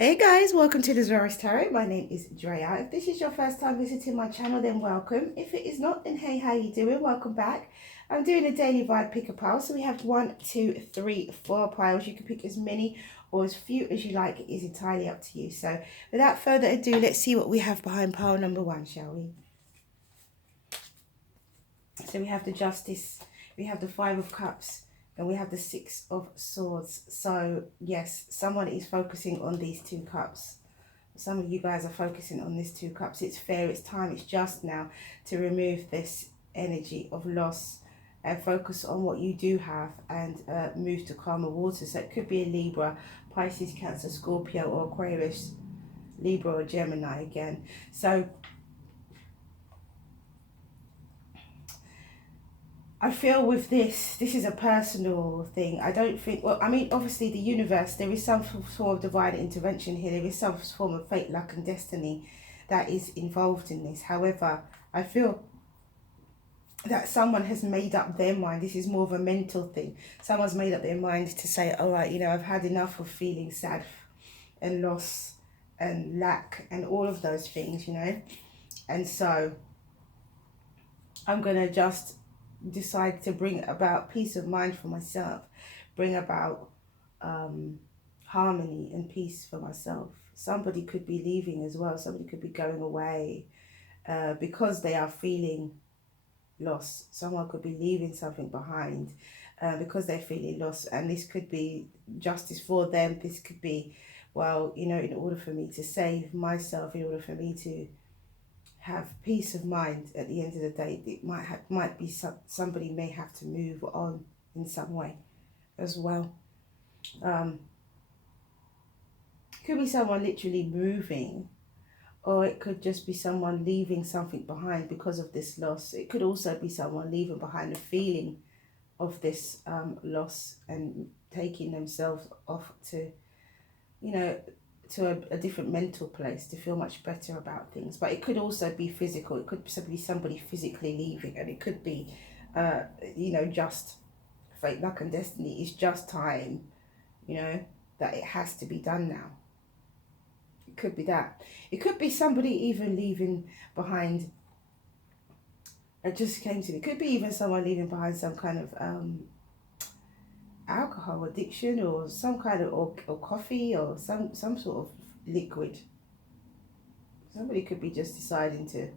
Hey guys, welcome to the Zarious Tarot. My name is Drea. If this is your first time visiting my channel, then welcome. If it is not, then hey, how you doing? Welcome back. I'm doing a daily vibe pick a pile. So we have 1, 2, 3, 4 piles. You can pick as many or as few as you like. It is entirely up to you. So without further ado, let's see what we have behind pile number 1, shall we? So we have the Justice, we have the 5 of Cups, and we have the 6 of Swords. So yes, someone is focusing on these 2 cups. Some of you guys are focusing on these 2 cups. It's fair, it's time, it's just now to remove this energy of loss and focus on what you do have and move to calmer waters. So it could be a Libra, Pisces, Cancer, Scorpio, or Aquarius, Libra, or Gemini again. So I feel with this is a personal thing. I don't think, well, I mean, obviously the universe, there is some form of divine intervention here. There is some form of fate, luck and destiny that is involved in this. However, I feel that someone has made up their mind. This is more of a mental thing. Someone's made up their mind to say, all right, you know, I've had enough of feeling sad and loss and lack and all of those things, you know. And so I'm going to just decide to bring about peace of mind for myself, bring about harmony and peace for myself. Somebody could be leaving as well. Somebody could be going away because they are feeling loss. Someone could be leaving something behind because they're feeling lost. And this could be justice for them. This could be, well, you know, in order for me to save myself, in order for me to have peace of mind at the end of the day, it might be somebody may have to move on in some way as well. Could be someone literally moving, or it could just be someone leaving something behind because of this loss. It could also be someone leaving behind a feeling of this loss and taking themselves off to, you know, to a different mental place to feel much better about things. But it could also be physical. It could be somebody physically leaving, and it could be, you know, just fate, luck and destiny. It's just time, you know, that it has to be done now. It could be that. It could be somebody even leaving behind. It just came to me. It could be even someone leaving behind some kind of alcohol addiction, or some kind of or coffee, or some sort of liquid. Somebody could be just deciding to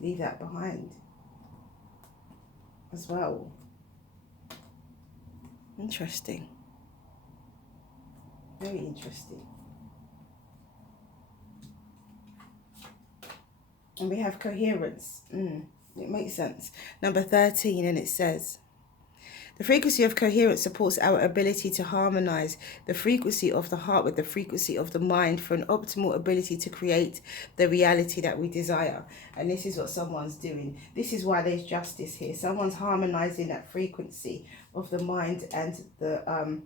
leave that behind as well. Interesting. Very interesting. And we have coherence. It makes sense. Number 13, and it says, the frequency of coherence supports our ability to harmonize the frequency of the heart with the frequency of the mind for an optimal ability to create the reality that we desire. And this is what someone's doing. This is why there's justice here. Someone's harmonizing that frequency of the mind and the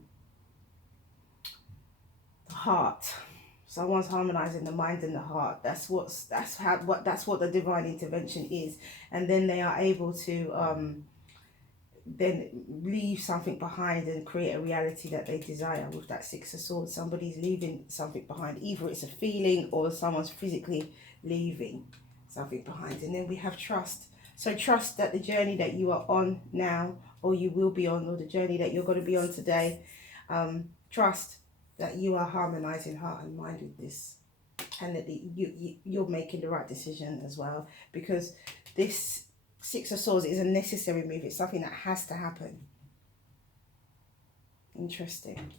heart. Someone's harmonizing the mind and the heart. That's what the divine intervention is. And then they are able to then leave something behind and create a reality that they desire. With that 6 of Swords, somebody's leaving something behind. Either it's a feeling or someone's physically leaving something behind. And then we have trust. So trust that the journey that you are on now, or you will be on, or the journey that you're going to be on today, trust that you are harmonizing heart and mind with this, and that you're making the right decision as well, because this 6 of Swords is a necessary move. It's something that has to happen. Interesting.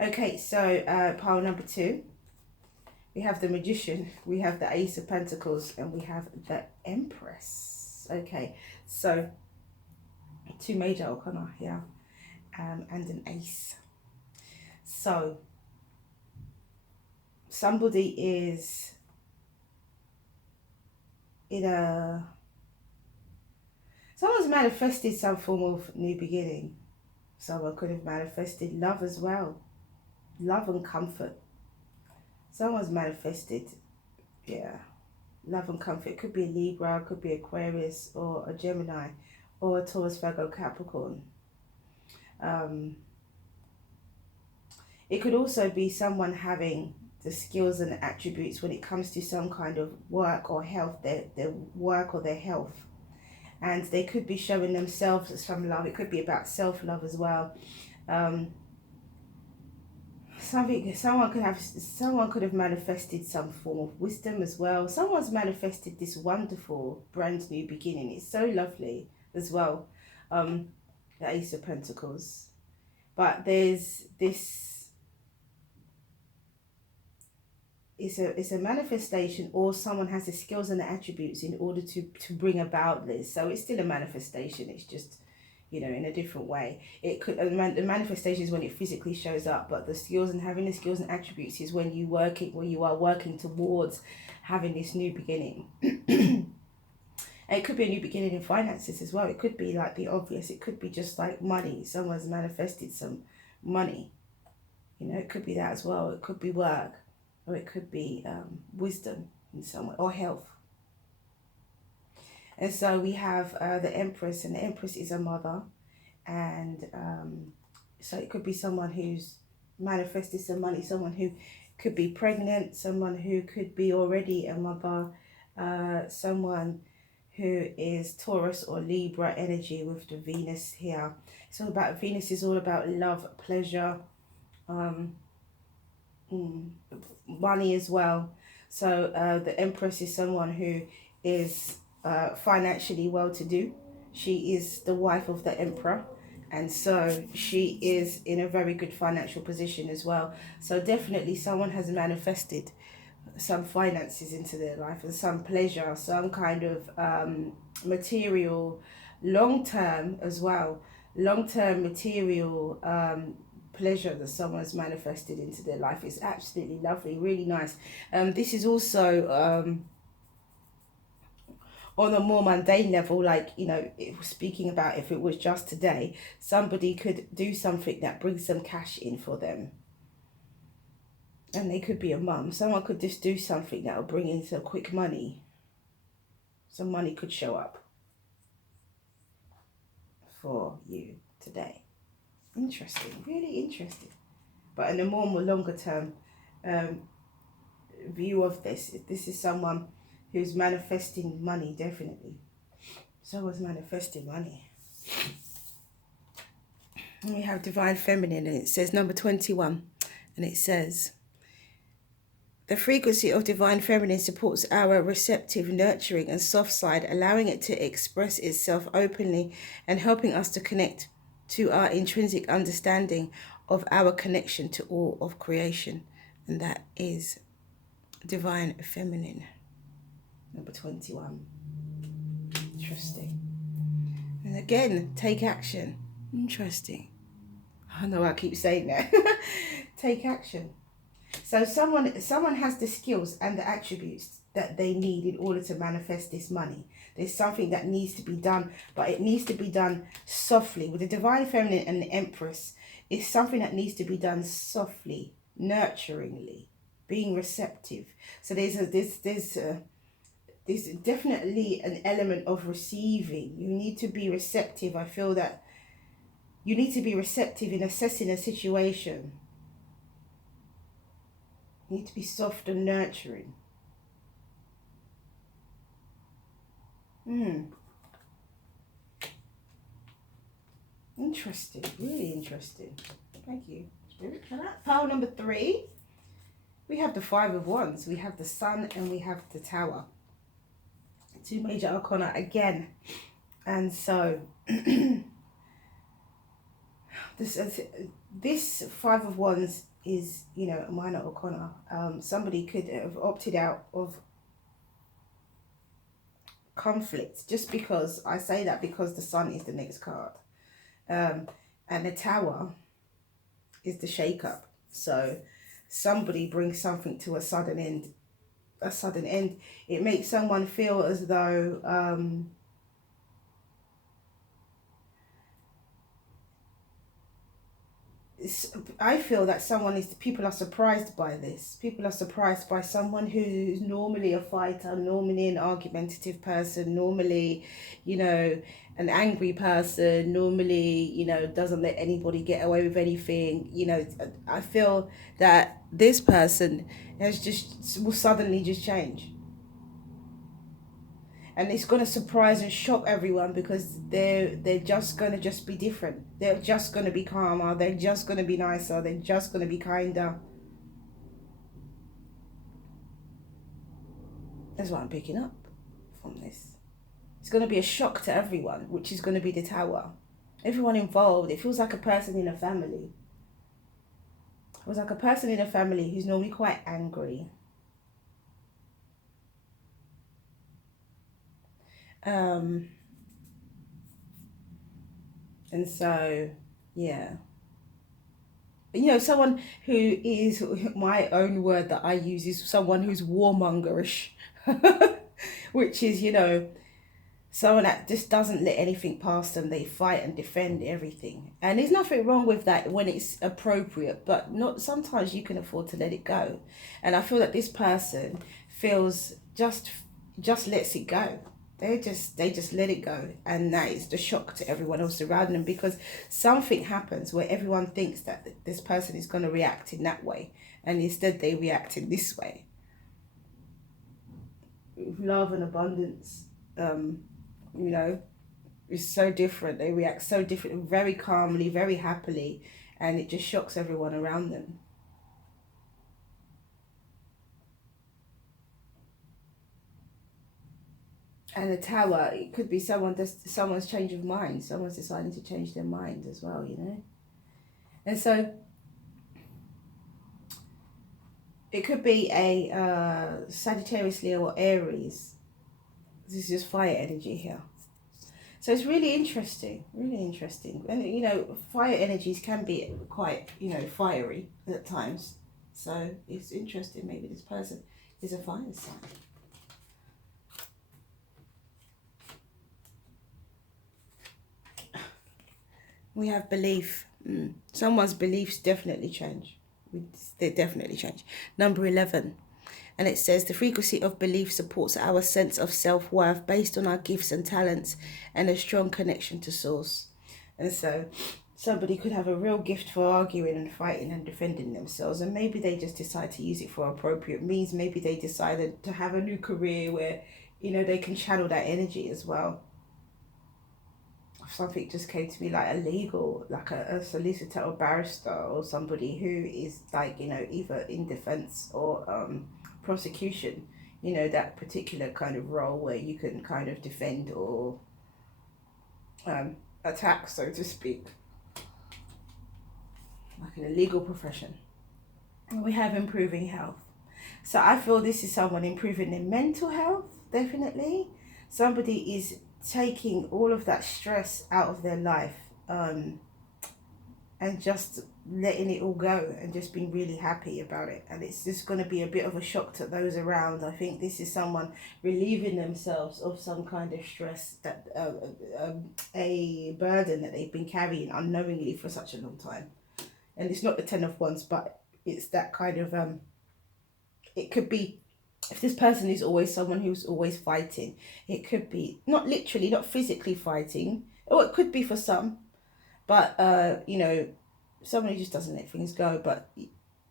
Okay, so pile number 2, we have the Magician, we have the Ace of Pentacles, and we have the Empress. Okay, so 2 major arcana here, and an ace. So somebody is someone's manifested some form of new beginning. Someone could have manifested love as well. Love and comfort. Someone's manifested, yeah, love and comfort. It could be a Libra, could be Aquarius, or a Gemini, or a Taurus, Virgo, Capricorn. It could also be someone having the skills and attributes when it comes to some kind of work or health, their work or their health. And they could be showing themselves some love. It could be about self-love as well. Someone could have manifested some form of wisdom as well. Someone's manifested this wonderful brand new beginning. It's so lovely as well. The Ace of Pentacles. But there's this, it's a manifestation, or someone has the skills and the attributes in order to bring about this. So it's still a manifestation. It's just, you know, in a different way. It could, the manifestation is when it physically shows up, but the skills and having the skills and attributes is when you are working towards having this new beginning. And it could be a new beginning in finances as well. It could be like the obvious. It could be just like money. Someone's manifested some money. You know, it could be that as well. It could be work, or it could be wisdom in some way, or health. And so we have the Empress, and the Empress is a mother. And so it could be someone who's manifested some money, someone who could be pregnant, someone who could be already a mother, someone who is Taurus or Libra energy with the Venus here. It's all about, Venus is all about love, pleasure, money as well. So the Empress is someone who is financially well-to-do. She is the wife of the Emperor, and so she is in a very good financial position as well. So definitely someone has manifested some finances into their life, and some pleasure, some kind of material, long-term as well, long-term material pleasure that someone's manifested into their life. It's absolutely lovely, really nice. This is also on a more mundane level, like, you know, speaking about if it was just today, somebody could do something that brings some cash in for them. And they could be a mum. Someone could just do something that will bring in some quick money. Some money could show up for you today. Interesting, really interesting. But in a more longer term view of this is someone who's manifesting money, definitely. Someone's manifesting money. And we have Divine Feminine, and it says number 21, and it says, the frequency of Divine Feminine supports our receptive, nurturing and soft side, allowing it to express itself openly and helping us to connect to our intrinsic understanding of our connection to all of creation. And that is Divine Feminine, number 21. Interesting. And again, take action. Interesting. I know I keep saying that. Take action. So someone has the skills and the attributes that they need in order to manifest this money. There's something that needs to be done, but it needs to be done softly. With the Divine Feminine and the Empress, it's something that needs to be done softly, nurturingly, being receptive. So there's definitely an element of receiving. You need to be receptive. I feel that you need to be receptive in assessing a situation. You need to be soft and nurturing. Interesting, really interesting. Thank you, Spirit, for that. Pile number 3, we have the 5 of Wands. We have the Sun and we have the Tower. 2 major arcana again. And so this 5 of Wands is, you know, a minor arcana. Somebody could have opted out of conflict, just because I say that because the Sun is the next card, and the Tower is the shake-up. So somebody brings something to a sudden end. It makes someone feel as though I feel that people are surprised by this. People are surprised by someone who's normally a fighter, normally an argumentative person, normally, you know, an angry person, normally, you know, doesn't let anybody get away with anything. You know, I feel that this person will suddenly just change. And it's going to surprise and shock everyone, because they're just going to just be different. They're just going to be calmer. They're just going to be nicer. They're just going to be kinder. That's what I'm picking up from this. It's going to be a shock to everyone, which is going to be the Tower. Everyone involved. It feels like a person in a family. It was like a person in a family who's normally quite angry. And so, yeah. You know, someone who is, my own word that I use is someone who's warmongerish, which is, you know, someone that just doesn't let anything pass them. They fight and defend everything. And there's nothing wrong with that when it's appropriate, but not sometimes you can afford to let it go. And I feel that this person feels just lets it go. They just let it go, and that is the shock to everyone else around them, because something happens where everyone thinks that this person is going to react in that way, and instead they react in this way. Love and abundance, you know, is so different. They react so different, very calmly, very happily, and it just shocks everyone around them. And the Tower, it could be someone's change of mind. Someone's deciding to change their mind as well, you know. And so it could be a Sagittarius, Leo, or Aries. This is just fire energy here. So it's really interesting, really interesting. And, you know, fire energies can be quite, you know, fiery at times. So it's interesting. Maybe this person is a fire sign. We have belief. Someone's beliefs definitely change. They definitely change. Number 11. And it says, the frequency of belief supports our sense of self-worth based on our gifts and talents and a strong connection to source. And so somebody could have a real gift for arguing and fighting and defending themselves, and maybe they just decide to use it for appropriate means. Maybe they decided to have a new career where, you know, they can channel that energy as well. Something just came to me, like a legal, like a solicitor or barrister, or somebody who is, like, you know, either in defense or prosecution, you know, that particular kind of role where you can kind of defend or attack, so to speak, like in a legal profession. And we have improving health. So I feel this is someone improving their mental health, definitely. Somebody is taking all of that stress out of their life, and just letting it all go and just being really happy about it. And it's just going to be a bit of a shock to those around. I think this is someone relieving themselves of some kind of stress, that a burden that they've been carrying unknowingly for such a long time. And it's not the 10 of Wands, but it's that kind of it could be, if this person is always someone who's always fighting, it could be not literally, not physically fighting, or it could be for some, but you know, someone who just doesn't let things go. But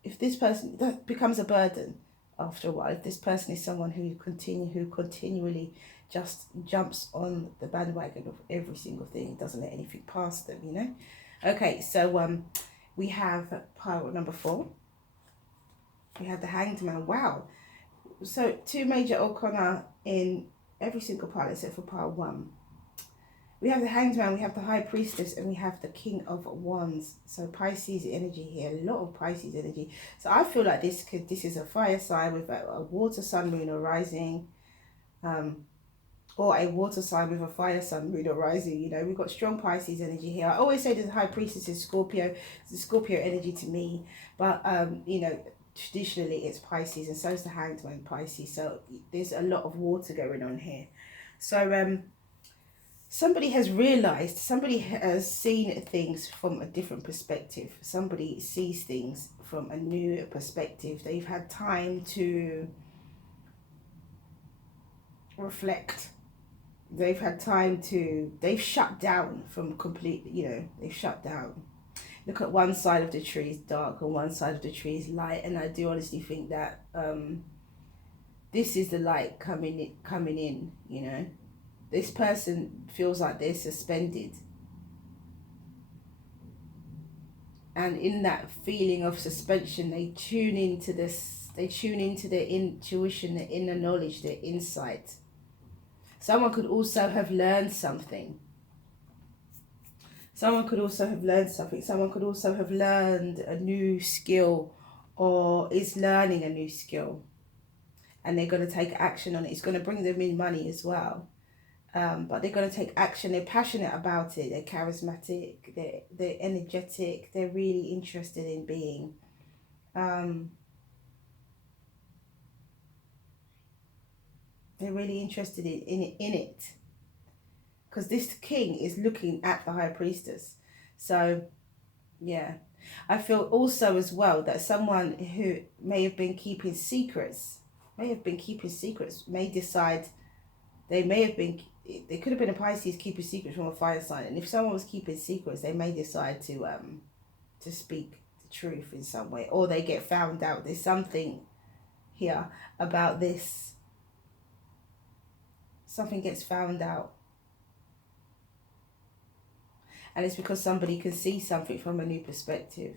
if this person, that becomes a burden after a while. If this person is someone who continually just jumps on the bandwagon of every single thing, doesn't let anything pass them, you know. Okay, so we have pile number 4. We have the Hanged Man. Wow. So 2 major arcana in every single pile except for pile 1. We have the Hanged Man, we have the High Priestess, and we have the King of Wands. So Pisces energy here, a lot of Pisces energy. So I feel like this is a fire sign with a water, sun, moon, or rising, or a water sign with a fire, sun, moon, or rising. You know, we've got strong Pisces energy here. I always say that the High Priestess is Scorpio. It's the Scorpio energy to me, but you know, traditionally it's Pisces, and so is the Hanged Man, Pisces. So there's a lot of water going on here. So somebody has realized, somebody has seen things from a different perspective. Somebody sees things from a new perspective. They've had time to reflect they've had time to, they've shut down from completely, you know, they've shut down. Look at one side of the tree is dark and one side of the tree is light, and I do honestly think that this is the light coming in, you know. This person feels like they're suspended, and in that feeling of suspension, they tune into this, they tune into their intuition, their inner knowledge, their insight. Someone could also have learned something. Someone could also have learned something. Someone could also have learned a new skill, or is learning a new skill, and they're going to take action on it. It's going to bring them in money as well. But they're going to take action. They're passionate about it. They're charismatic. They're energetic. They're really interested in being. They're really interested in it. Because this king is looking at the high priestess. So, yeah. I feel also as well that someone who may have been keeping secrets, may decide, they could have been a Pisces keeping secrets from a fire sign. And if someone was keeping secrets, they may decide to speak the truth in some way. Or they get found out. There's something here about this. Something gets found out. And it's because somebody can see something from a new perspective.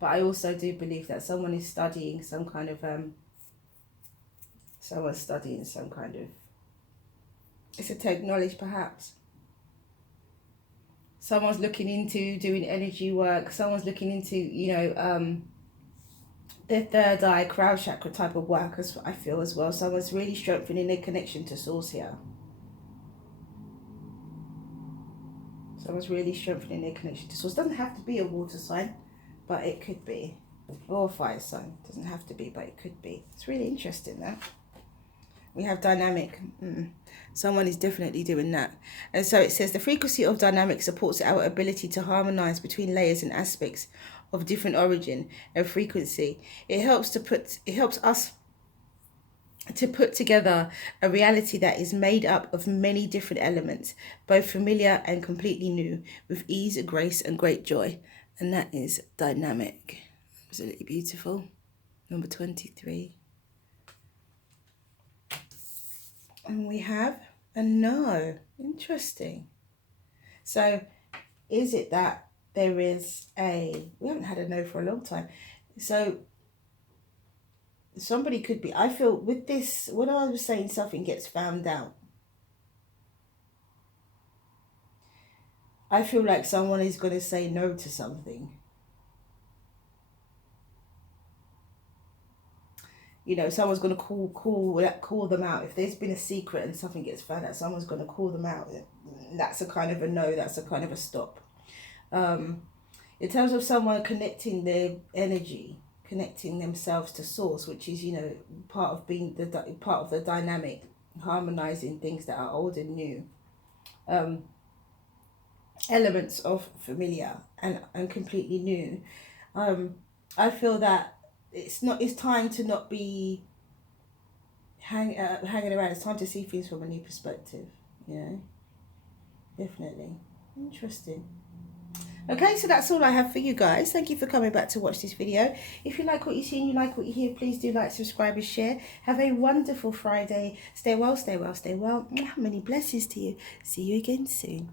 But I also do believe that someone is studying some kind of, esoteric knowledge perhaps. Someone's looking into doing energy work. Someone's looking into, you know, their third eye, crown chakra type of work, as I feel as well. Someone's really strengthening their connection to source here. Someone's really strengthening their connection to source. Doesn't have to be a water sign, but it could be. Or a fire sign. Doesn't have to be, but it could be. It's really interesting, that. We have dynamic. Someone is definitely doing that. And so it says, the frequency of dynamic supports our ability to harmonize between layers and aspects of different origin and frequency. It helps us to put together a reality that is made up of many different elements, both familiar and completely new, with ease, grace, and great joy. And that is dynamic. Absolutely beautiful. Number 23. And we have a no. Interesting. So is it that there is we haven't had a no for a long time. So somebody could be, I feel with this, when I was saying something gets found out, I feel like someone is going to say no to something. You know, someone's going to call them out. If there's been a secret and something gets found out, someone's going to call them out. That's a kind of a no. That's a kind of a stop. In terms of someone connecting their energy, connecting themselves to source, which is, you know, part of being part of the dynamic, harmonizing things that are old and new, elements of familiar and completely new. I feel that it's time to not be hanging around. It's time to see things from a new perspective. You know, definitely interesting. Okay, so that's all I have for you guys. Thank you for coming back to watch this video. If you like what you see and you like what you hear, please do like, subscribe and share. Have a wonderful Friday. Stay well, stay well, stay well. Many blessings to you. See you again soon.